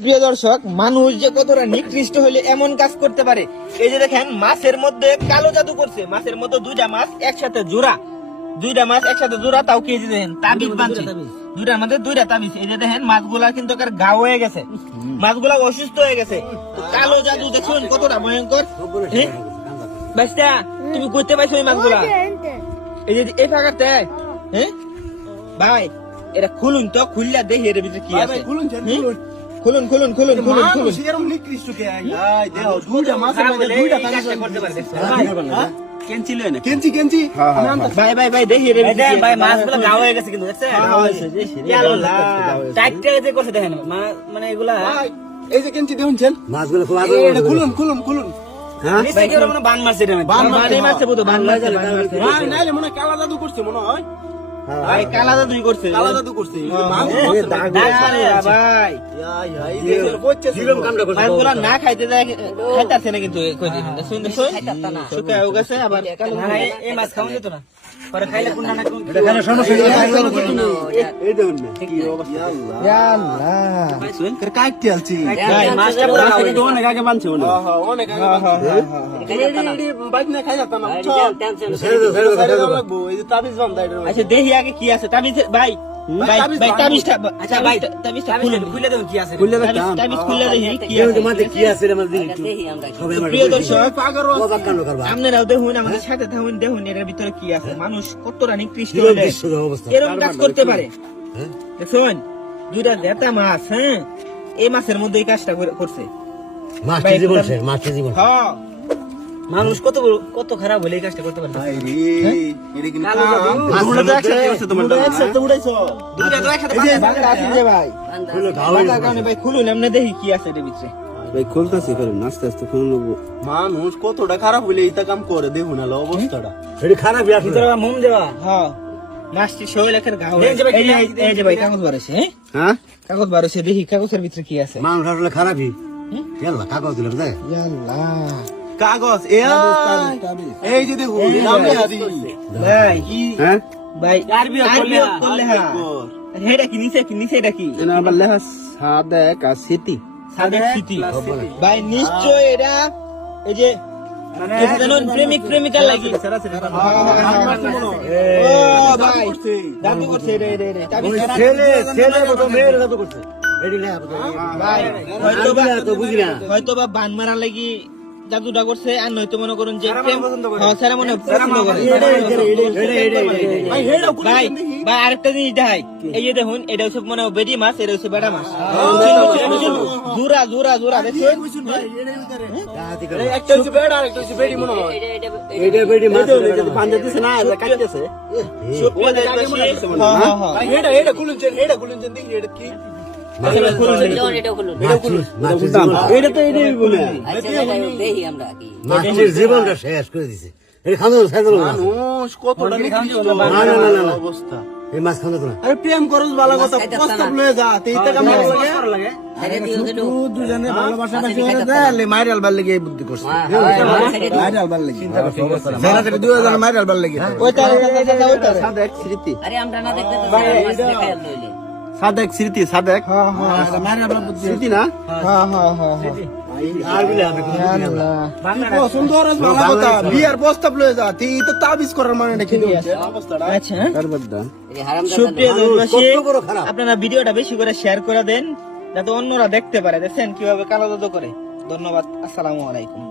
সুপ্রিয় দর্শক মানুষ যে কতটা নিকৃষ্ট হলে এমন কাজ করতে পারে? এই যে দেখেন মাছের মধ্যে কালো জাদু করছে। মাছের মধ্যে দুইটা মাছ একসাথে জোড়া। দুইটা মাছ একসাথে জোড়া তাও কেজি দেখেন তাবিজ বানছে। দুইটার মধ্যে দুইটা তাবিজ। এই যে দেখেন মাছগুলা কিন্তু গা হয়ে গেছে। মাছগুলা অসুস্থ হয়ে গেছে। কালো জাদু দেখুন কতটা ভয়ঙ্কর। তুমি করতে এই মাছগুলা? এই যে এই ফাঁকাতে। হ্যাঁ ভাই এটা খুলুন তো খুললা দেখি এর ভিতরে কি আছে। খুলুন খুলুন। খুলুন খুলুন খুলুন খুলুন খুলুন। এরম নিকৃষ্ট কে? আই, দেহ, দুইটা মাছের মধ্যে দুইটা তাবিজ বানিয়েছে। হ্যাঁ? কেঞ্চি লয় না। কেঞ্চি কেঞ্চি আমি আনতাছি। ভাই ভাই ভাই দেখি আছে। ভাই মাছগুলো গা হয়ে গেছে কিন্তু দেখছেন চারটে যে করছে দেখেন মানে এগুলা এই যে কেঞ্চি দেখুন চেন। মাছগুলো খুলুন খুলুন খুলুন। মনে হয় বান মারছে বান মারছে, বান মারছে বান নাইলে মনে হয় কালা জাদু করছে মনে হয়। ভাই কালা জাদুই করছে। কালা জাদু করছে। হ্যাঁ, হ্যাঁ, আছে। ভাই। ইয়া, ইয়া, মাছগুলা না খাইতে খাইতাছে না কিন্তু শুকায় গেছে আবার এই- মাছ খাওয়া যেত না। হয়ে হয়। হ্যাঁ, হ্যাঁ। আচ্ছা দেখি আগে কি আছে? তাবিজ ভাই। আপনারাও দেখুন আমাদের সাথে থাকুন দেখুন ভিতরে কি আছে। মানুষ। এরকম কাজ করতে পারে। হ্যাঁ? দেখুন দুইটা জেতা মাছ হ্যাঁ? এই মাছের মধ্যে এই কাজটা করছে। জীবন জীবন। হ্যাঁ। মানুষ কত কত খারাপ হলে এই কাজটা করতে পারে ভাই রে, এটা কি কালো জাদু। দুটো তো একসাথে করছে তোমার দুটো একসাথে হ্যাঁ? উড়াইছো দুইটা তো একসাথে বাংলা আছে যে ভাই। খুলে খাওয়া কারণে ভাই খুলুন এমনি দেখি কি আছে এর ভিতরে। ভাই খুলতেছি ফেরুন আস্তে আস্তে খুলে নেব। মানুষ কতটা খারাপ হইলে এইটা কাম করে দেখুন না অবস্থাটা। মোম দেওয়া। হ্যাঁ। একের ঘা হয়ে এই যে ভাই, এই যে ভাই কাগজ বারোছে হ্যাঁ? হ্যাঁ? কাগজ বারোছে দেখি কাগজের ভিতরে কি আছে। মানুষ আসলে খারাপই। ইয়াল্লা, কাগজ দিলাম, দেখ। আল্লাহ কাগজ এ এই যে দেখুন ভাই হ্যাঁ হ্যাঁ। হ্যাঁ হেডা কি নিচে কি নিচে এটা কি আবার লেখা সাদেক আর স্মৃতি সাদেক সিটি ভাই নিশ্চয় এটা এই যে প্রেমিক লাগি হয়। হয়তো বা বান মারা লাগি জাদুটা করছে আর নয়তো মনে করুন যে প্রেম হ্যাঁ স্যার মনে পছন্দ করে ভাই ভাই ভাই আরেকটা জিনিস দেখাই এই যে দেখুন এটা হচ্ছে মনে হয় বেডি মাছ এটা হচ্ছে বেড়া মাছ জোরা জোরা জোরা দেখুন একটা হচ্ছে হচ্ছে মনে হয় বেটি মাছ না কাটতেছে হ্যাঁ, হ্যাঁ, হ্যাঁ। দেখি এটা কি জীবনটা শেষ করে দিছে মানুষ কতটা। অবস্থা এই মাছ খানো না আরে প্রেম করস ভালো কথা প্রস্তাব লয়ে যা তেইতে কাম লাগে দুজনে ভালোবাসা বেশি হয়ে যায় মাইরে আলবার লেগে এই বুদ্ধি করছে মাইরে আলবার লেগে যারা থেকে দুই হাজার মাইরে আলবার লেগে ওইটা ওইটা, ওইটা, ওইটা, ওইটা। স্মৃতি আরে আমরা না দেখতে তো মাছ দেখাই লইলে সাদেক স্মৃতি সাদেক। হ্যাঁ, হ্যাঁ, স্মৃতি না? হ্যাঁ, হ্যাঁ, হ্যাঁ, হ্যাঁ। না। মানে আচ্ছা। বড় খারাপ। আপনারা ভিডিওটা বেশি করে শেয়ার করে দেন যাতে অন্যরা দেখতে পারে। দেখছেন কীভাবে কালো জাদু করে? ধন্যবাদ আসসালামু আলাইকুম।